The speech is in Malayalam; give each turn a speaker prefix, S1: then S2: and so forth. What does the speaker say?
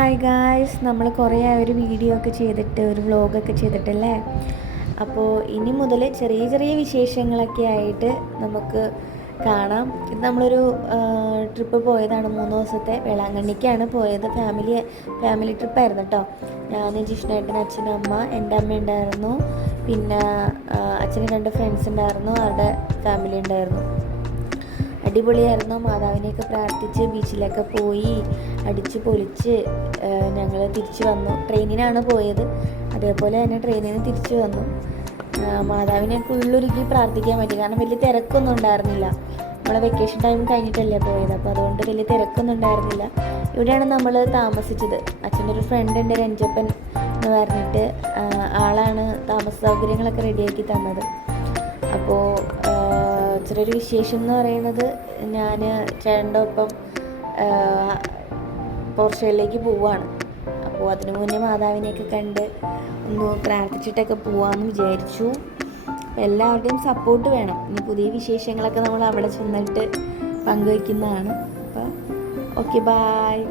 S1: ഹായ് ഗായ്സ് നമ്മൾ കുറേ ഒരു വീഡിയോ ഒക്കെ ചെയ്തിട്ട് ഒരു വ്ളോഗൊക്കെ ചെയ്തിട്ടല്ലേ? അപ്പോൾ ഇനി മുതൽ ചെറിയ ചെറിയ വിശേഷങ്ങളൊക്കെ ആയിട്ട് നമുക്ക് കാണാം. ഇത് നമ്മളൊരു ട്രിപ്പ് പോയതാണ് മൂന്ന് ദിവസത്തെ. വേളാങ്കണ്ണിക്കാണ് പോയത്. ഫാമിലി ഫാമിലി ട്രിപ്പായിരുന്നു കേട്ടോ ഞാൻ ജിഷ്ണേട്ടൻ അച്ഛനും അമ്മ എന്റെ അമ്മ ഉണ്ടായിരുന്നു. പിന്നെ അച്ഛന് രണ്ട് ഫ്രണ്ട്സ് ഉണ്ടായിരുന്നു. അവരുടെ ഫാമിലി ഉണ്ടായിരുന്നു. അടിപൊളിയായിരുന്നു. മാതാവിനെയൊക്കെ പ്രാർത്ഥിച്ച് ബീച്ചിലൊക്കെ പോയി അടിച്ച് പൊളിച്ച് ഞങ്ങൾ തിരിച്ചു വന്നു. ട്രെയിനിനാണ് പോയത്. അതേപോലെ തന്നെ ട്രെയിനിന് തിരിച്ചു വന്നു. മാതാവിനെയൊക്കെ ഉള്ളൊരുക്കി പ്രാർത്ഥിക്കാൻ പറ്റി. കാരണം വലിയ തിരക്കൊന്നും ഉണ്ടായിരുന്നില്ല. നമ്മളെ വെക്കേഷൻ ടൈം കഴിഞ്ഞിട്ടല്ലേ പോയത്. അപ്പോൾ അതുകൊണ്ട് വലിയ തിരക്കൊന്നും ഉണ്ടായിരുന്നില്ല. ഇവിടെയാണ് നമ്മൾ താമസിച്ചത്. അച്ഛന്റെ ഒരു ഫ്രണ്ട് ഉണ്ട് രഞ്ജപ്പൻ എന്ന് പറഞ്ഞിട്ട് ആളാണ് താമസ സൗകര്യങ്ങളൊക്കെ റെഡിയാക്കി തന്നത്. അപ്പോൾ ചെറിയൊരു വിശേഷം എന്ന് പറയുന്നത് ഞാൻ ചേട്ടന്റെ ഒപ്പം പോർച്ചുഗലിലേക്ക് പോവാണ്. അപ്പോൾ അതിനു മുന്നേ മാതാവിനെയൊക്കെ കണ്ട് ഒന്ന് പ്രാർത്ഥിച്ചിട്ടൊക്കെ പോവാമെന്ന് വിചാരിച്ചു. എല്ലാവരുടെയും സപ്പോർട്ട് വേണം. ഇനി പുതിയ വിശേഷങ്ങളൊക്കെ നമ്മൾ അവിടെ ചെന്നിട്ട് പങ്കുവയ്ക്കുന്നതാണ്. അപ്പോൾ ഓക്കെ ബായ്